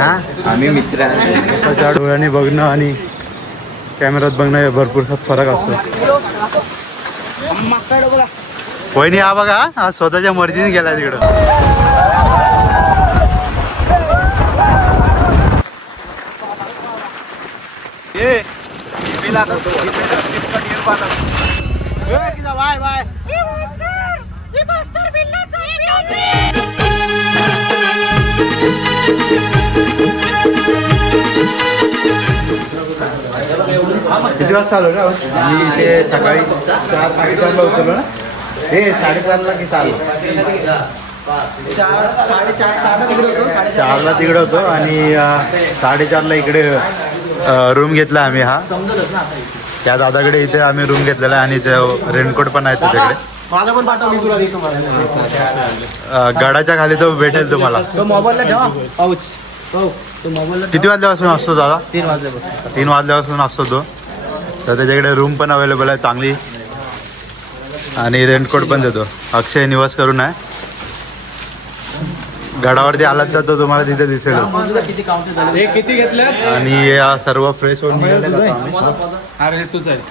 आम्ही मित्र स्वतःच्या डोळ्याने बघणं आणि कॅमेऱ्यात बघणं भरपूर फरक असतो. वहिनी हा बघा, हा स्वतःच्या मर्जीने गेला तिकडं. Bye bye. किती वाजता आलो ना आम्ही इथे? सकाळी 4:30ला उतरलो ना. हे 4:30ला की 4:30ला तिकडे होतो आणि 4:30ला इकडे रूम घेतला आम्ही. हा त्या दादाकडे इथे आम्ही रूम घेतलेला आहे आणि ते रेनकोट पण आहे त्याच्याकडे. गडाच्या खाली तो भेटेल तुम्हाला. किती वाजल्यापासून असतो दादा? 3 वाजल्यापासून असतो तो. तर त्याच्याकडे रूम पण अवेलेबल आहे चांगली आणि रेनकोट पण देतो. अक्षय निवास करून आहे. गडावरती आलात तर तो तुम्हाला तिथे दिसेल. किती घेतलं आणि सर्व फ्रेश होऊन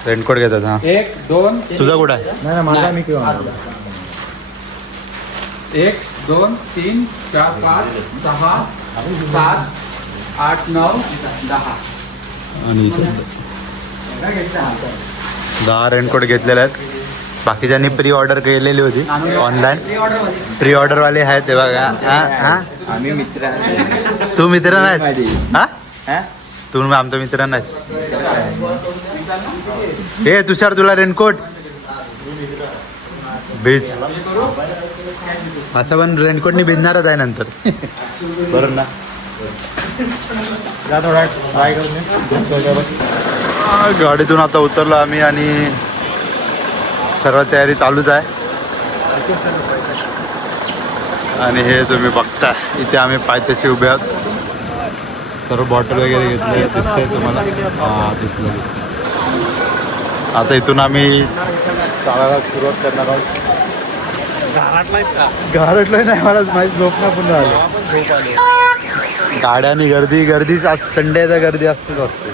रेनकोट घेतात. हा 1 2 तुझा कुठं आहे? नाही माझा मी किंवा 1 2 3 4 5 6 7 8 9 10. आणि 10 रेनकोट घेतलेले आहेत. बाकीच्यांनी प्री ऑर्डर केलेली होती ऑनलाईन. प्री ऑर्डरवाले आहेत ते बघा. आम्ही मित्र तू मित्र नाहीस? हा तू आमचा मित्र नाहीस. हे तुषार तुला रेनकोट बीच असं पण रेनकोटनी भिजणारच आहे नंतर. बरोबर ना. थोडा ट्राय करून गाडीतून आता उतरलो आम्ही आणि सर्व तयारी चालूच आहे. आणि हे तुम्ही बघता इथे आम्ही पायथ्याशी उभे आहोत. सर्व बॉटल वगैरे घेतले दिसतंय तुम्हाला. दिसलं. आता इथून आम्ही चालायला सुरुवात करणार आहोत. गारटलोय नाही मला माझी झोप नाही पूर्ण झाली. गाड्यानी गर्दीच आज संडेचा गर्दी असतेच असते.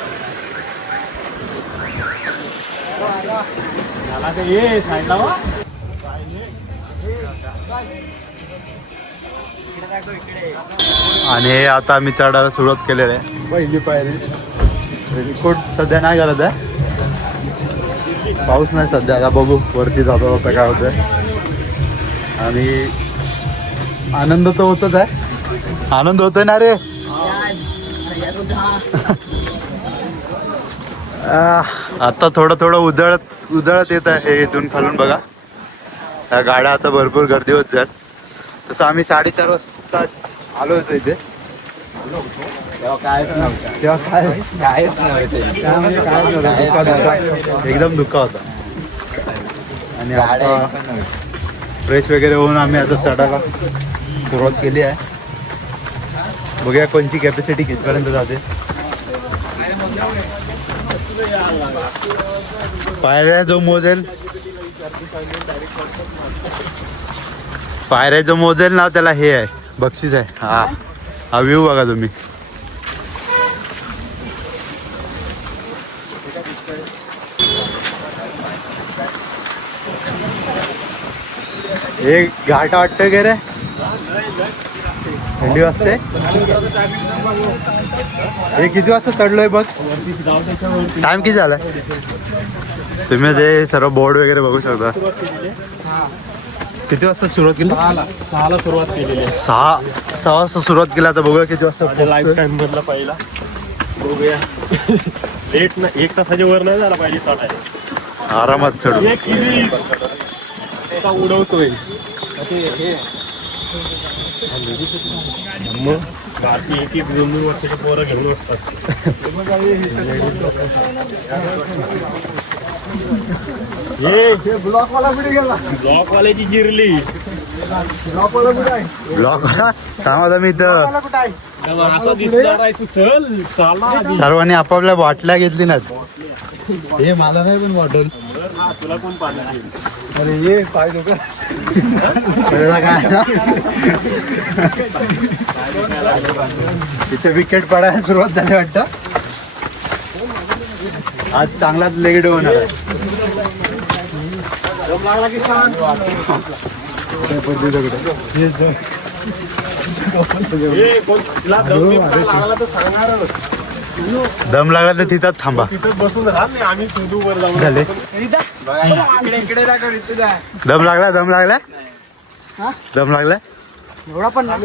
आणि हे आता आम्ही चढायला सुरुवात केलेली आहे. पहिली पायरी. रेनकोट सध्या नाही करत आहे. पाऊस नाही सध्या. आता बघू वरती जाता जाता काय होतंय. आणि आनंद तर होतच आहे. आनंद होतोय ना रे. आता थोडं उजळत येत आहे. हे इथून खालून बघा. या गाड्या आता भरपूर गर्दी होत जात. तसं आम्ही 4:30 वाजता आलो होतो इथे. तेव्हा कायच एकदम धुका होता. आणि आता फ्रेश वगैरे होऊन आम्ही आता चढायला सुरुवात केली आहे. बघूया कोणची कॅपॅसिटी कितीपर्यंत जाते. पायऱ्या जो मोजेल ना त्याला हे आहे बक्षीस आहे. हा व्ह्यू बघा तुम्ही. एक घाट वाटतं गे रे. थंडी वाजते. हे किती वाजता चढलोय बघ. टाइम किती झालाय? तुम्ही ते सर्व बोर्ड वगैरे बघू शकता. किती वाजता सुरुवात केली? 6ला सुरुवात केलेली आहे. 6 वाजता सुरुवात केली. आता बघूया किती वाजता. लाईफ टाइम मधला पहिला बघूया. लेट ना 1 तासाच्या वर नाही झाला पाहिजे. आरामात चढू. उडवतोय मग बाकी 1-2 वर्षाची पोरं घेऊन असतात. ब्लॉकवाल्याची जिरली. ब्लॉक थांबा मी इथं. असं दिसणार आहे. तू चल सर्वांनी आपापल्या बाटल्या घेतली नाहीत. हे मला नाही पण बॉटल. तुला कोण पाणी. अरे ये पाहिजे का. इथे विकेट पडायला सुरुवात झाली वाटतं. आज चांगलाच लेगड होणार आहे. दम लागला तर तिथंच थांबा. झाले. दम लागला दम लागला दम लागला. एवढा पण ना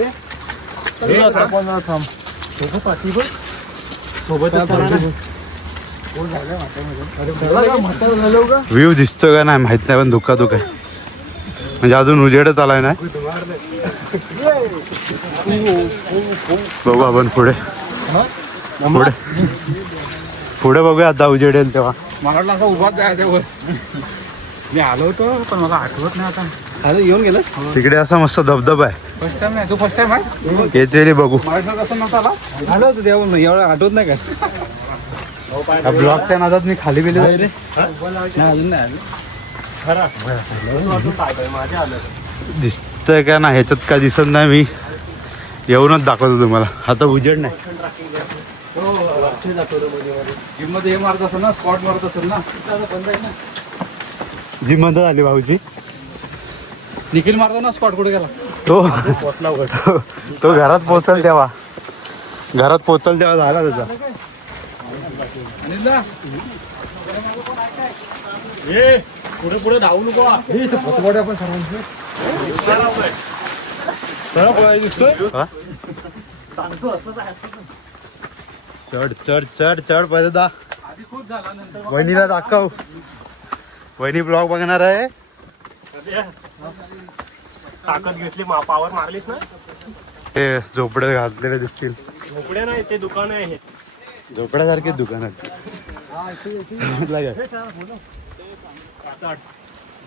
व्ह्यू दिसतोय का नाही माहित नाही, पण धुका धुका म्हणजे अजून उजेडच आलाय ना. बघू आपण पुढे पुढे पुढे बघूया आता उजेडेल तेव्हा. मला वाटलं असं उभाच जायचं वर. मी आलो होतो पण मला आठवत नाही आता. येऊन गेलं तिकडे असा मस्त धबधबा आहे. फर्स्ट टाइम नाही. तू फर्स्ट टाइम आहे येते बघू. माझ्या कसं नव्हतं आला. आलो होतो तेव्हा एवढं आठवत नाही का. ब्लॉकच्या नादात मी खाली गेले नाही अजून नाही आलो. दिसतंय का ना ह्याच्यात काय दिसत नाही. मी येऊनच दाखवतो तुम्हाला. आता उजेड नाही. जिम मध्ये हे मारत असेल ना, स्पॉट मारत असेल ना. बंद आहे ना. जिम बंद झाली भाऊची. निखिल मारतो ना स्पॉट. कुठे गेला तो घरात पोहोचल तेव्हा. घरात पोहोचल तेव्हा झाला त्याचा. अनिलदा पुढे पुढे धावू नको. हा? चढ चढ चढ चढ पाहिजे. आधी खूप झाला नंतर वहिनीला दाखव. वहिनी ब्लॉग बघणार आहे. ताकद घेतली पावर मारलीस ना. ते झोपडे घातलेले दिसतील. झोपड्या नाही ते दुकान आहे. झोपड्यासारखे दुकान आहेत.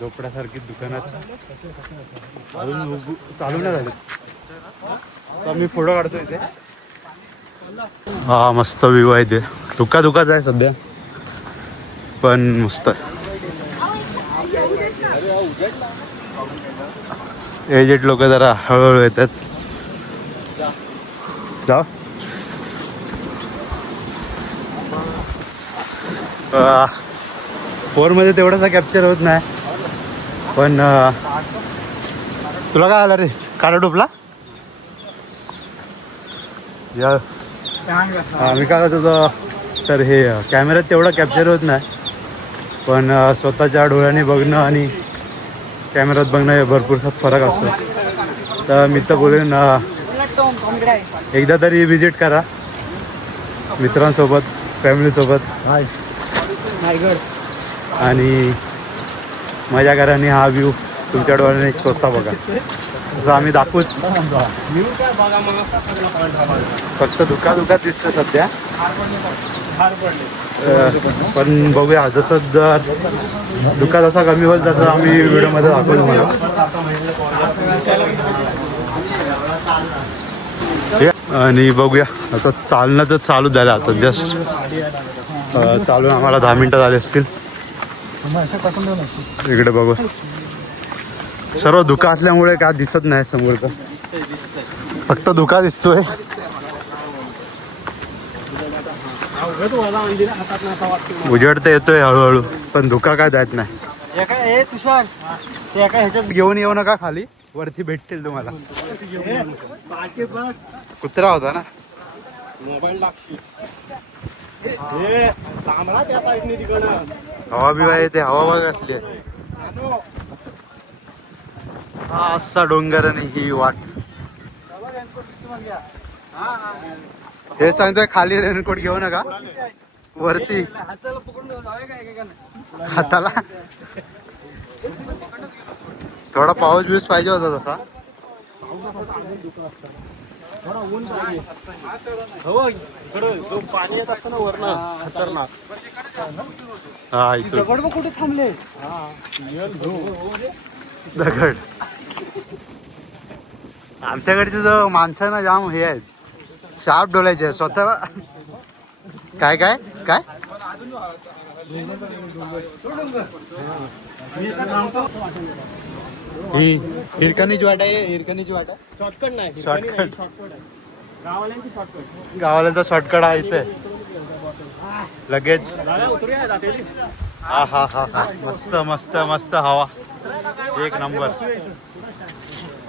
झोपड्यासारखी दुकानात अजून चालू नाही झाले. तर मी फोटो काढतो इथे. हा मस्त व्ह्यू आहे ते. धुका धुकाच आहे सध्या पण मस्त आहे. एजेड लोक जरा हळूहळू येतात. जाऊ. फोनमध्ये तेवढासा कॅप्चर होत नाही पण तुला काय आला रे. काळा टोपला. या मी काय करत होतो तर हे कॅमेऱ्यात तेवढा कॅप्चर होत नाही पण स्वतःच्या डोळ्याने बघणं आणि कॅमेऱ्यात बघणं हे भरपूर फरक असतो. तर मी तर बोलेन एकदा तरी विजिट करा मित्रांसोबत, फॅमिलीसोबत आणि मजा करा. आणि हा व्ह्यू तुमच्या डोळ्याने स्वतः बघा. असं आम्ही दाखवूच. फक्त धुका धुका दिसतं सध्या पण बघूया. जसं जर धुका जसा कमी होईल तसं आम्ही व्हिडिओमध्ये दाखवू तुम्हाला. आणि बघूया आता चालणं तर चालू झालं. आता जस्ट चालून आम्हाला 10 मिनटं झाले असतील. इकडे बघू. सर्व धुका असल्यामुळे काय दिसत नाही समोरचं. फक्त धुका दिसतोय. उजेड तर येतोय हळूहळू पण धुका काय जात नाही. तुषार ह्याच्यात घेऊन येऊ नका खाली. वरती भेटतील तुम्हाला. कुत्रा होता ना. मोबाईल लागशी त्या साईडने तिकडं हवा बिवा येते. हवा बघ असली आहे. हा असा डोंगर आणि ही वाट. हे सांगतोय खाली रेनकोट घेऊ नका. वरती हाताला थोडा पाऊस बिऊस पाहिजे होता तसा. जो पाणी येत असतं ना वरनं खतरनाक. हा इथं दगड कुठे थांबले. दगड. आमच्याकडचे जो माणसांना जाम हे आहेत. शार्प डोलायचे स्वतः. काय काय काय ही हिरकणीची वाट आहे, हिरकणीची वाट आहे. शॉर्टकट नाही Shortcut. शॉर्टकट आहे गावाल्यांची शॉर्टकट गावाला शॉर्टकट आहे इथे लगेच. उतरूया जाते हा हा हा हा मस्त मस्त मस्त हवा एक नंबर.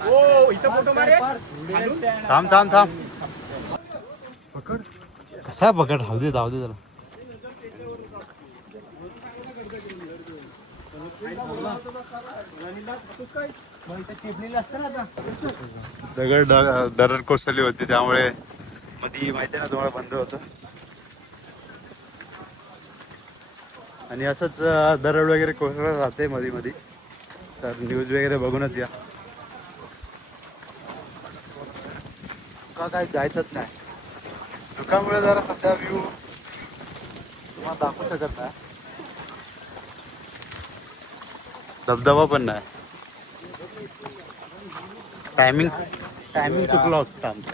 ओ इथं फोटो मारे थांब थांब थांब. पकड कसा पकड धाव दे त्याला. दगड दरड कोसळली होती त्यामुळे मध्ये माहिती ना तुम्हाला बंद होतं. आणि असंच दरड वगैरे कोसळत राहते मध्ये मध्ये, तर न्यूज वगैरे बघूनच या. का काय जायचंच नाही धुकामुळे, जरा सध्या व्ह्यू तुम्हाला दाखवू शकत नाही. धबधबा पण नाही. टायमिंग चुकला होता आमचा.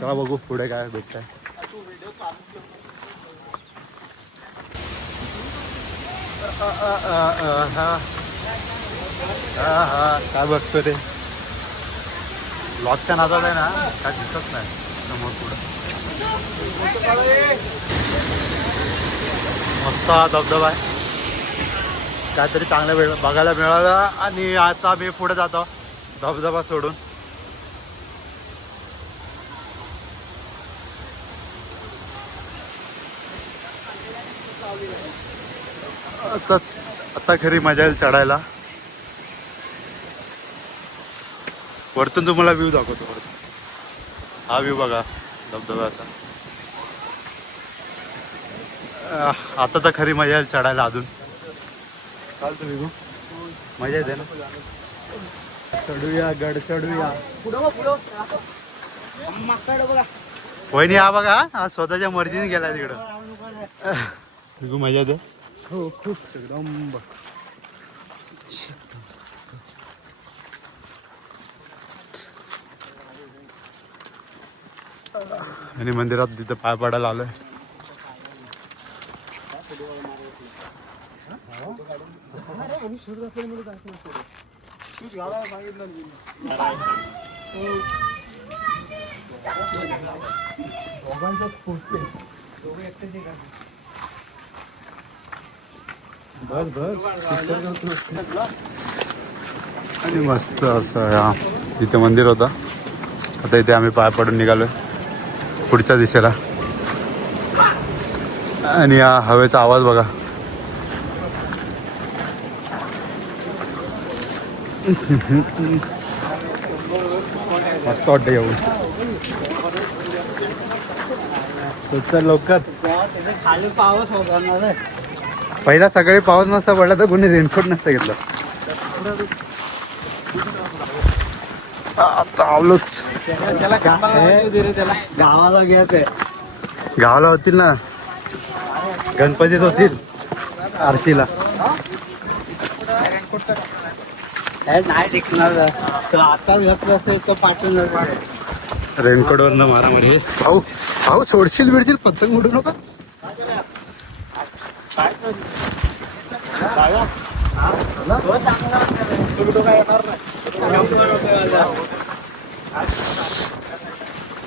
चला बघू पुढे काय भेटतंय. काय बघतो रे ब्लॉगच्या नादात आहे ना, काय दिसत नाही समोर पुढं. मस्त हा धबधबा आहे, काहीतरी चांगलं बघायला मिळालं. आणि आता मी पुढे जातो धबधबा सोडून. आता खरी मजा येईल चढायला. वरतून तुम्हाला व्ह्यू दाखवतो. हा व्ह्यू बघा धबधब्याचा. आता तर खरी मजा येईल चढायला. अजून चालतो व्ह्यू, मजा येते ना. चढूया गड चढूया. वहिनी हा बघा, हा स्वतःच्या मर्जीने गेला तिकडं. मजा येते. हो खूप एकदम. आणि मंदिरात तिथं पाय पडायला आलोय. आणि मस्त असं या इथे मंदिर होता. आता इथे आम्ही पाय पडून निघालोय पुढच्या दिशेला. आणि या हवेचा आवाज बघा. मस्त वाटतं येऊन. लवकर खाली पावस होता ना रे. पहिला सगळे पाऊस नसता पडला तर कोणी रेनकोट नसतं घेतलं. आता आलोच. गावाला घ्यायचंय. गावाला होतील ना, गणपतीत होतील आरतीला. नाही टिकणार तर आता घेतलं असेल तर पाठवून. रेनकोट वरनं मारामारी. भाऊ भाऊ सोडशील बिडशील, पतंग उडू नका.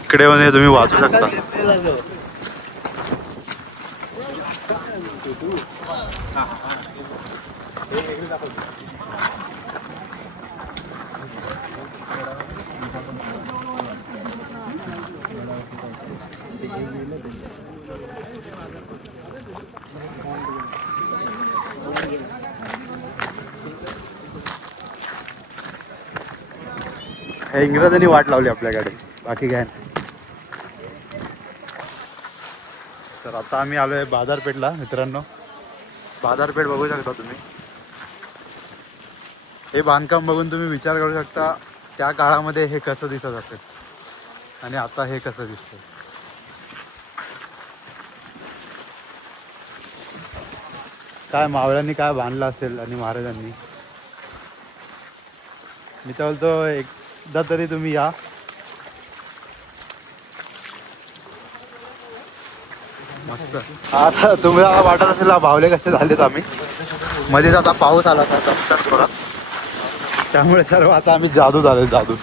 इकडे येऊन तुम्ही वाचू शकता. हे इंग्रजांनी वाट लावली आपल्याकडे, बाकी काय नाही. तर आता आम्ही आलोय बाजारपेठला मित्रांनो. बाजारपेठ बघू शकता तुम्ही. हे बांधकाम बघून तुम्ही विचार करू शकता त्या काळामध्ये हे कसं दिसत असेल आणि आता हे कसं दिसतं. काय मावळ्यांनी काय बांधलं असेल आणि महाराजांनी. मी तर बोलतो एकदा तरी तुम्ही या. मस्त. आता तुम्हाला वाटत असेल बावले कसे झालेत आम्ही. मध्येच आता पाऊस आला होता जोरात. त्यामुळे सर्व आता आम्ही जादू झालोय जादू.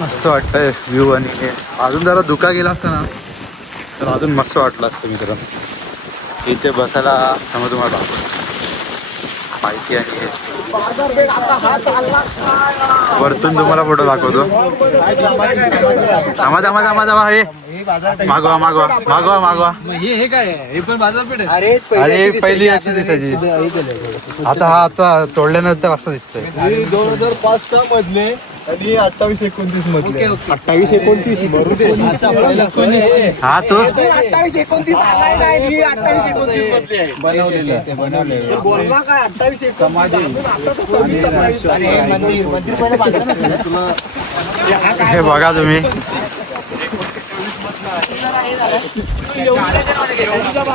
मस्त वाटतंय व्ह्यू. आणि हे अजून जरा धुका गेला असता ना तर अजून मस्त वाटलं असतं मित्रांनो. इथे बसायला समज तुम्हाला माहिती आणि हे वरतून तुम्हाला फोटो दाखवतो. हे मागवा मागवा मागवा मागवा. हे काय हे पण बाजारपेठ आहे. अरे पहिली अशी दिसायची. आता तोडल्यानंतर असं दिसतंय. 2005-6 मधले आणि 28-29 मधले. 28-29 हा तोच. 28-29 बनवलेले ते बनवलेले बोलवा काय 28-29 समाधी हे बघा तुम्ही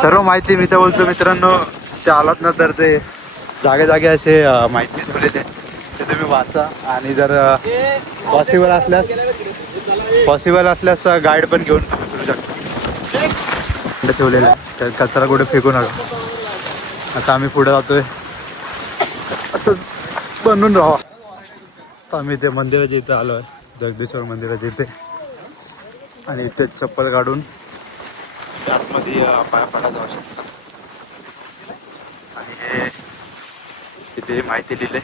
सर्व माहिती मी तर बोलतो मित्रांनो. ते आलात ना तर ते जागे जागे असे माहिती ठेवलेले ते तुम्ही वाचा. आणि जर पॉसिबल असल्यास गाईड पण घेऊन तुम्ही फिरू शकता. ठेवलेलं आहे तर कचरा कुठे फेकू नका. आता आम्ही पुढे जातोय असं बनून राहा. आम्ही ते मंदिराच्या इथे आलो आहे, जगदीश्वर मंदिराच्या इथे. आणि इथे चप्पल काढून आतमध्ये पाया पडायचं आवश्यकता. आणि हे इथे माहिती लिहिले.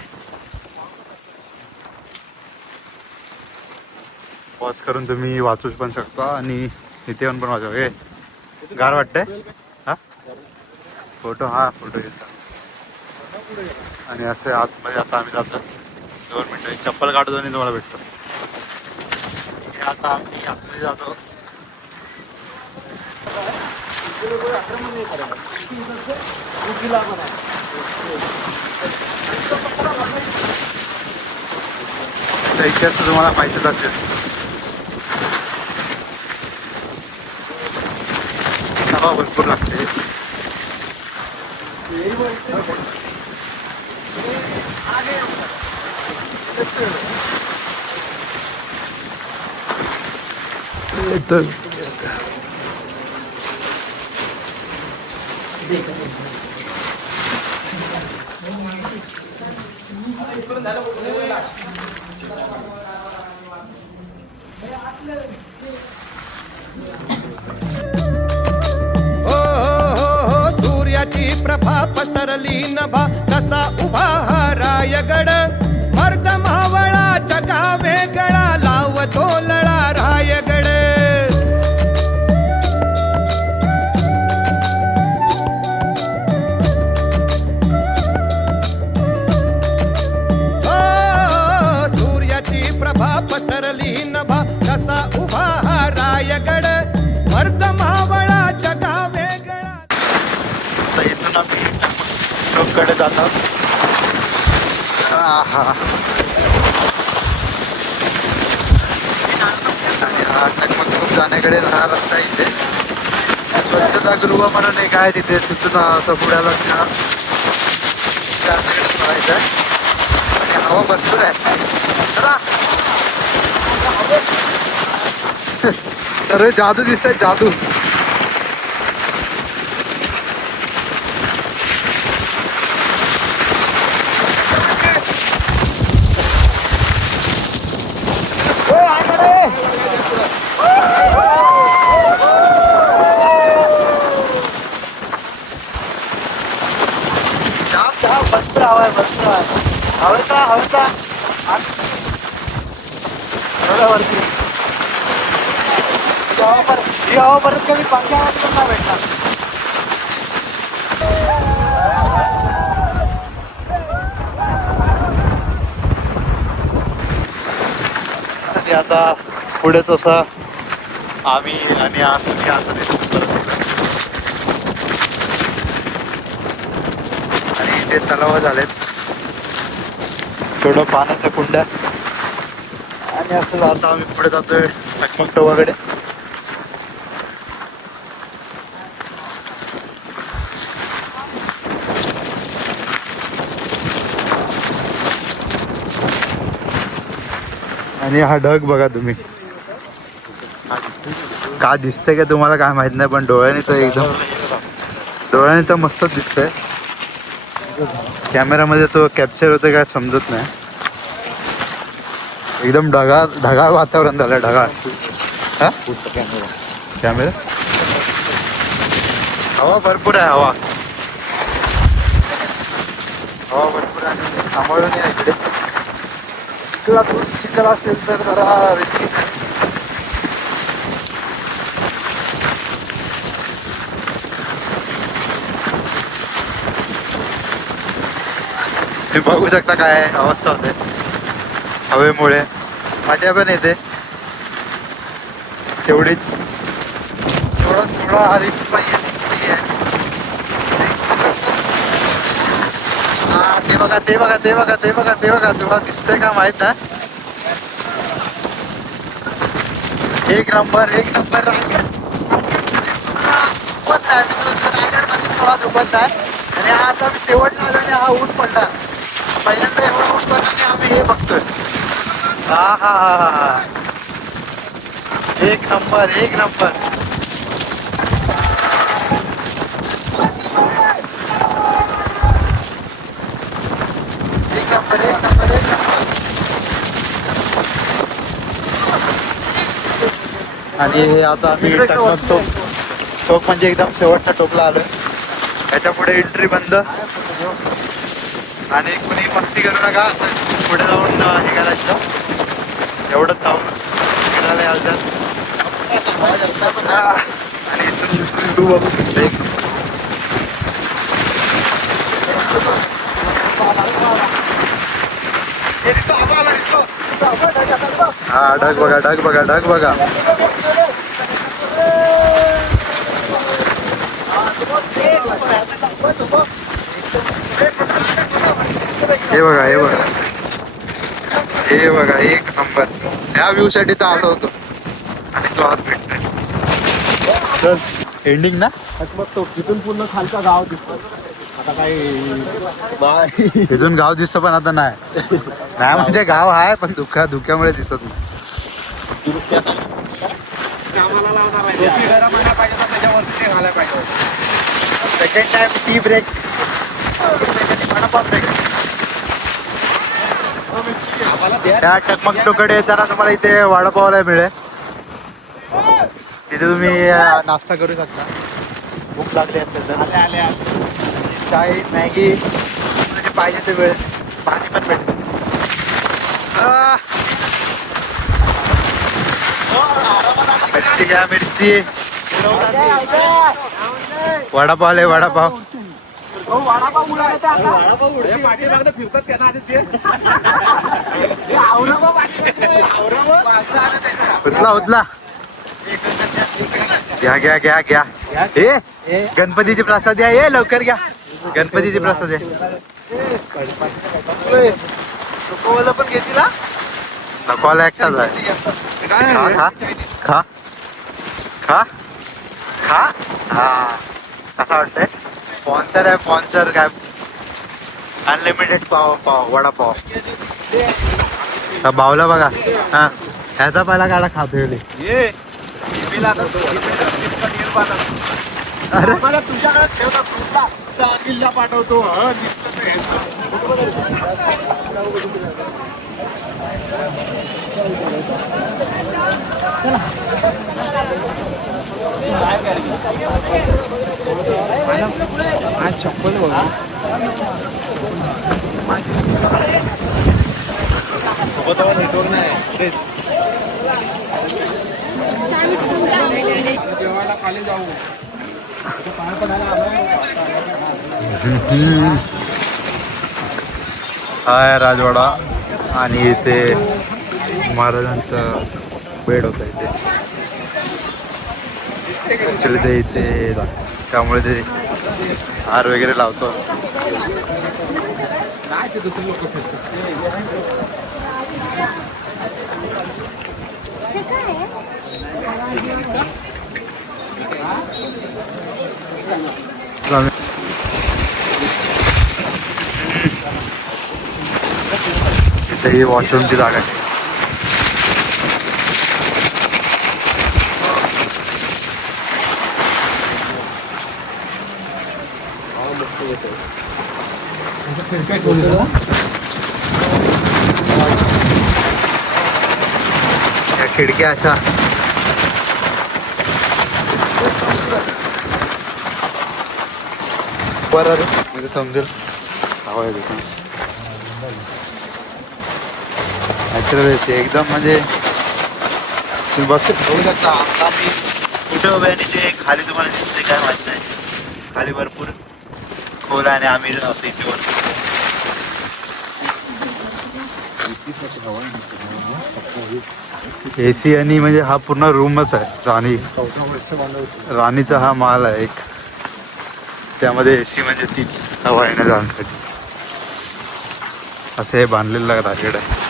पॉज करून तुम्ही वाचू पण शकता आणि इथे येऊन पण वाचू. हे गार वाटतंय. हा फोटो घेतला. आणि असे आतमध्ये आता आम्ही जातो. 2 मिनिटं चप्पल काढतो आणि तुम्हाला भेटतो. आता आम्ही आतमध्ये जातो. इतिहास तुम्हाला माहितीच असेल. हवा भरपूर लागते. सूर्याची प्रभा पसरली नभा कसा उभा हा रायगड. मर्द मावळाच्या गावे गळा लावतो लळा रायगड. सूर्याची प्रभा पसरली नभा कसा उभा हा रायगड. मर्द मावळाच्या गावे गळा. इथून आम्ही टोककडे जातो. आणि हा टकमक जाण्याकडे हा रस्ता इथे स्वच्छता गृह म्हणून एक आहे तिथे. तिथून असं पुढ्याला पडायचं आहे. आणि हवा भरपूर आहे. सर्व जादू दिसत आहे जादू. परत कधी 5 वाजता भेटणार. आणि आता पुढे तसा आम्ही आणि आसुनी आता दिसतो परत. आणि इथे तलाव झालेत, थोडं पाण्याचं कुंड. आणि असं आता आम्ही पुढे जातोय टकमक टोकाकडे. आणि हा ढग बघा तुम्ही का दिसतंय का तुम्हाला काय माहित नाही, पण डोळ्याने तर एकदम मस्तच दिसतंय. कॅमेरामध्ये तो कॅप्चर होतं काय समजत नाही. एकदम ढगाळ ढगाळ वातावरण झालं. ढगाळ हा कॅमेरा हवा भरपूर आहे. हवा भरपूर आहे. सांभाळून या इकडे. चिखल असेल तर जरा रिस्की आहे. तुम्ही बघू शकता काय अवस्था होते हवेमुळे. मजा पण येते तेवढीच. थोडा रिक्स पाहिजे. ते बघा ते बघा ते बघा ते बघा ते बघा. तुम्हाला दिसतंय का माहित आहे. एक नंबर एक नंबर. रायगड थोडा दुखत आहे. आणि आता मी शेवटला आलो आणि हा ऊन पडला. पहिल्यांदा एवढा ऊन पडला आणि आम्ही हे बघतोय. हा हा हा हा एक नंबर एक नंबर. एक नंबर एक नंबर एक नंबर. आणि हे आता आम्ही टकमक टोक म्हणजे एकदम शेवटच्या टोकला आलोय. याच्या पुढे एंट्री बंद. आणि कुणी मस्ती करू नका. असं पुढे जाऊन हे करायचं. एवढंच जाऊन फिरायला यायचं. आणि इथून व्ह्यू बघू शकतो. एक हा ढग बघा ढग बघा ढग बघा. हे बघा हे बघा हे बघा एक नंबर. ह्या व्ह्यू साठी तर आलो होतो आणि तो आज भेटतोय. चल एंडिंग ना. मग तो तिथून पूर्ण खालचा गाव दिसतो. आता काय तिथून गाव दिसतो पण आता नाही. नाही म्हणजे गाव आहे पण धुक्यामुळे दिसत नाही. Second time tea break. त्या टकमकटोकडे येताना तुम्हाला इथे वडापावला मिळेल. तिथे तुम्ही नाश्ता करू शकता. भूक लागली असेल तर. आले चाय मॅगी जे पाहिजे ते मिळेल. पाणी पण भेटेल. मिरची घ्या मिरची. वडापाव आले वडापाव. उचला उचला. घ्या घ्या घ्या घ्या. हे गणपतीची प्रसाद घ्या. ये लवकर घ्या. गणपतीची प्रसाद आहे. पण घेतील नकोला एकटाच आहे. खा खा खा खा. हा कसा वाटतंय. स्पॉन्सर आहे स्पॉन्सर. काय अनलिमिटेड पाव वडापाव. बावला बघा. हा ह्याचा पहिला गाडा खातोय. मला तुझ्याकडे ठेवला पाठवतो. चप्पल बघा. नेटवर्क नाही. जेवायला खाली जाऊ. हाय राजवाडा. आणि इथे महाराजांचं बेड होतं इथे. ॲक्च्युली ते इथे त्यामुळे ते हार वगैरे लावतो. नाही ते दुसरे लोक इथे ही वॉशरूमची जागा आहे. या खिडक्या अशा बरं म्हणजे समजेल हवा आहे नॅचरल येते एकदम. म्हणजे तुम्ही बघू शकता आता मी कुठे उभे आणि ते खाली तुम्हाला दिसते काय माहित नाही. खाली भरपूर खोल आणि आम्ही असं इथे वर AC आणि म्हणजे हा पूर्ण रूमच आहे. राणीचा हा महाल आहे एक. त्यामध्ये AC म्हणजे तीच हवा येण्या जाण्यासाठी असं हे बांधलेलं राजगड आहे.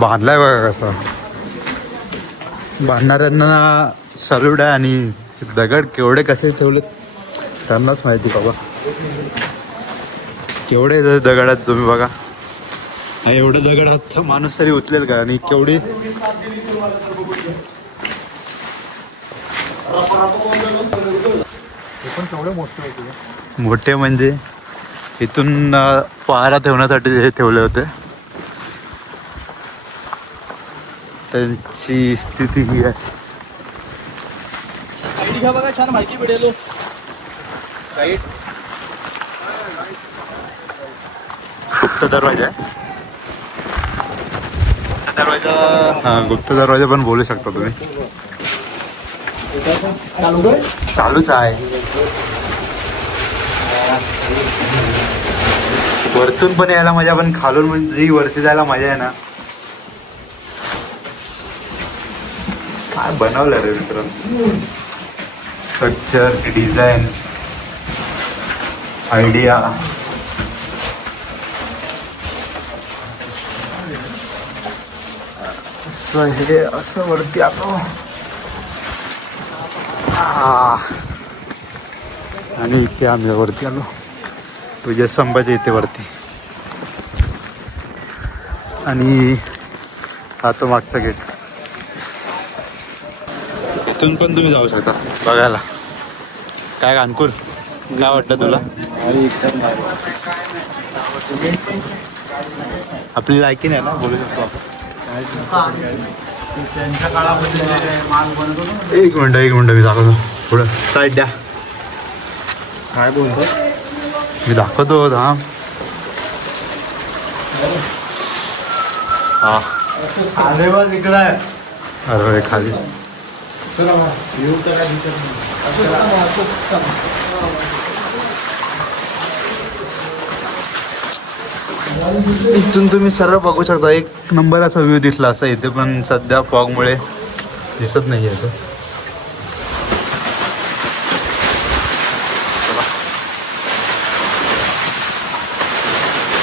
बांधलाय बघा कसं. बांधणाऱ्यांना सल्यूट आहे. आणि दगड केवढे कसे ठेवले त्यांनाच माहिती बाबा. केवढे दगड आहेत तुम्ही बघा. एवढं दगड आत माणूस तरी उचलेल का. आणि केवढी मोठे म्हणजे इथून पहारा ठेवण्यासाठी हे ठेवले होते. त्यांची स्थिती ही आहे. बघा छान माहिती मिळेल. गुप्त दरवाजा आहे. गुप्त दरवाजा, हा गुप्त दरवाजा पण बोलू शकता तुम्ही. चालूच आहे. वरतून पण यायला मजा, पण खालून म्हणजे वरती जायला मजा आहे ना. काय बनवलं रे मित्र. Structure, design, idea. असं हे असं वरती आलो. आणि इथे आम्ही वरती आलो. विजय स्तंभाच्या इथे वरती. आणि हा तो मागचा गेट. इथून पण तुम्ही जाऊ शकता बघायला. काय कानपूर काय वाटतं तुला. आपली लायकी नाही ना बोलू शकतो आपण. त्यांच्या काळामध्ये माल बनत होतो. एक मिनिट मी दाखवतो. थोडं साईड द्या. काय बोलतो मी दाखवतो. हा हा अरे वा इकडं आहे. अरे खाली इथून तुम्ही सरळ बघू शकता. एक नंबर असा व्ह्यू दिसला असा. इथे पण सध्या फॉगमुळे दिसत नाही आहे.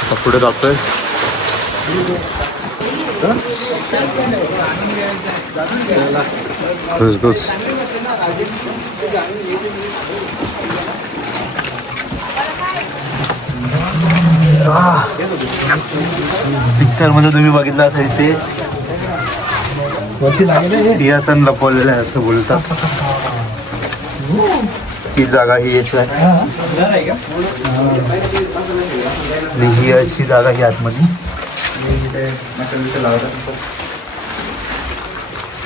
आता पुढे जातोय. पिक्चर मध्ये तुम्ही बघितलं असेल ते सिंहासन लपवलेलं आहे असं बोलतात. ही जागा ही याची आहे. आणि ही अशी जागा ही आतमध्ये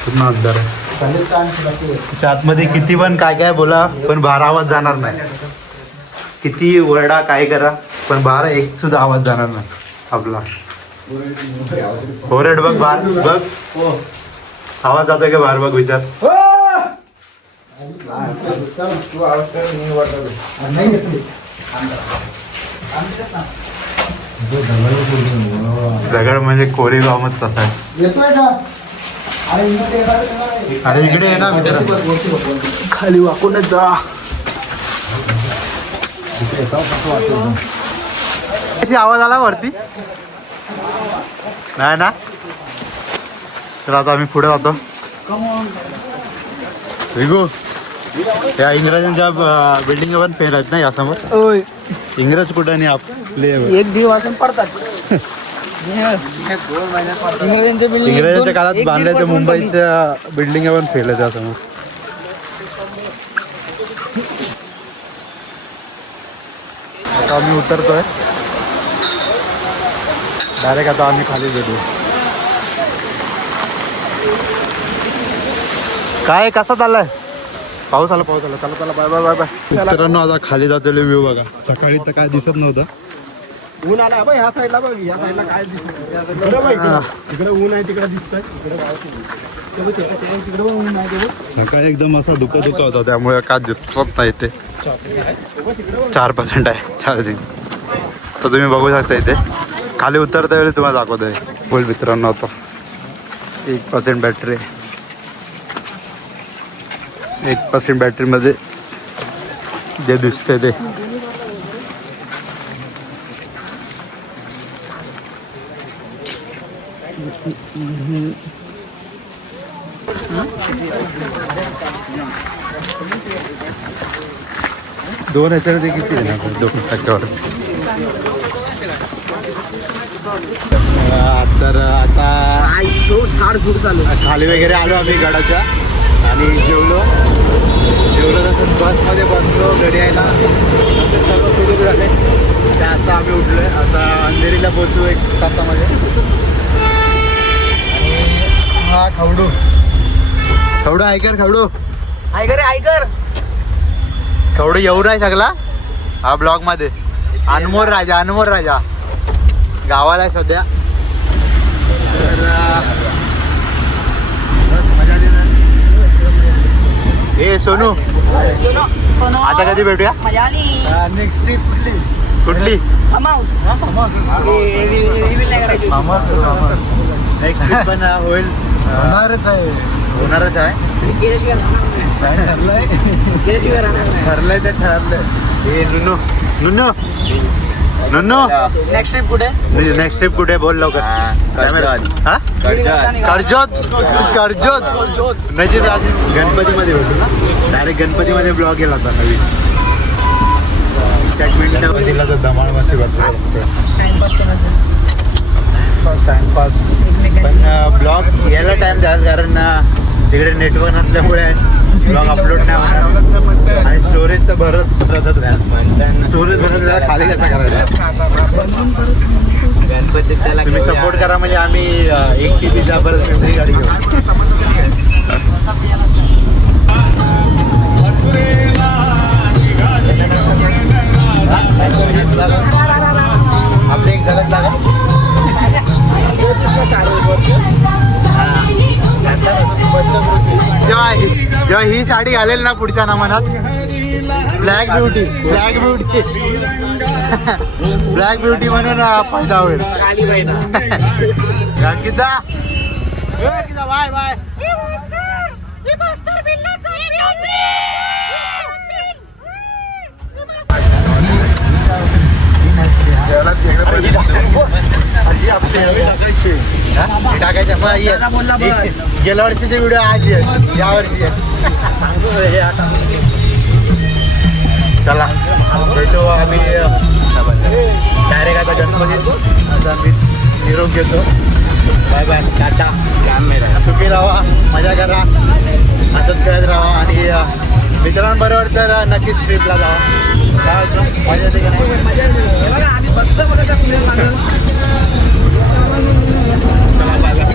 पूर्ण अंधार आहे. त्याच्या आतमध्ये किती पण काय काय बोला पण बाहेर आवाज जाणार नाही. किती वरडा काय करा पण बाहेर एक सुद्धा आवाज जाणार नाही आपला. ओरड बघ बाहेर बघ. आवाज जातोय का बाहेर बघ. विचार. दगड म्हणजे कोरेगावच तसा आहे. अरे इकडे आहे ना मित्र. खाली वाकूनच जा. कशी आवाज आला वरती नाही ना. तर आता आम्ही पुढे जातो. विगू या इंग्रजांच्या बिल्डिंग पण फेल आहेत ना यासमोर. इंग्रज कुठे नाही आपले एक दिवस पडतात. इंग्रजांच्या काळात बांधले ते मुंबईच्या बिल्डिंग पण फेल आहे त्यासमोर. आता आम्ही उतरतोय डायरेक्ट. आता आम्ही खाली भेटू. काय कसा चाललाय? पाऊस आला चला चला बाय बाय बाय बाय. मित्रांनो आता खाली जातोय व्ह्यू बघा. सकाळी तर काय दिसत नव्हतं. ऊन आला बघ ह्या साईडला बघ. ह्या साईडला काय दिसत तिकडे ऊन आहे तिकडे दिसतंय. तिकडे ऊन आहे. सकाळी एकदम असा धुका होता त्यामुळे काय दिसत नाही. इथे 4% आहे चार्जिंग. तर तुम्ही बघू शकता इथे खाली उतरता वेळी तुम्हाला दाखवतोय. बोल मित्रांनो आता 1% बॅटरी. 1% बॅटरीमध्ये जे दिसते ते. दोन ह्याच्यावर ते किती आहे ना 2% तर आता खाली वगैरे आलो आम्ही गडाच्या आणि जेवलो तसंच बसमध्ये बसलो. घरी यायला तसे सर्व सुरू झाले. ते आता आम्ही उठलोय. आता अंधेरीला पोचू 1 तासामध्ये. हा खवडू ऐकर खवडू येऊ नाही शकला हा ब्लॉग मध्ये. अनमोल राजा गावाला आहे सध्या. तर बस मजा आली ना. ए सोनू आता कधी भेटूया? नेक्स्ट ट्रिप कुठली? नेक्स्ट ट्रिप पण होईल. होणारच आहे. ठरलंय ते ठरलंय. हे नुन्नू नेक्स्ट ट्रिप कुठे? नेक्स्ट ट्रिप कुठे बोल लवकर. कर्जत नजीक गणपतीमध्ये होतो ना. डायरेक्ट गणपतीमध्ये ब्लॉग गेला होता नवीन. दिला तर धमाल मस्ती करतो. टाइमपास पण ब्लॉग यायला टाइम द्याल कारण तिकडे नेटवर्क नसल्यामुळे ब्लॉग अपलोड नाही होणार. आणि स्टोरेज तर भरत स्टोरेज भरत खाली कसा करायचा. तुम्ही सपोर्ट करा म्हणजे आम्ही 1 TB परत मेमरी गाडी घेऊ. आपले एक झलक जागा जेव्हा ही साडी घालेल ना पुढच्या नामानात ब्लॅक ब्युटी म्हणून फायदा होईल. Geeta bye bye. टाकायचं गेल्या वर्षीचे व्हिडिओ आज या वर्षी चला भेटू आम्ही डायरेक्ट आता गणपती. आता आम्ही निरोप घेतो. Bye bye tata. सुखी राहा मजा करा असंच खेळत राहा आणि मित्रांबरोबर तर नक्कीच ट्रिपला जावा. मजा येते का नाही? चला बाय बाय.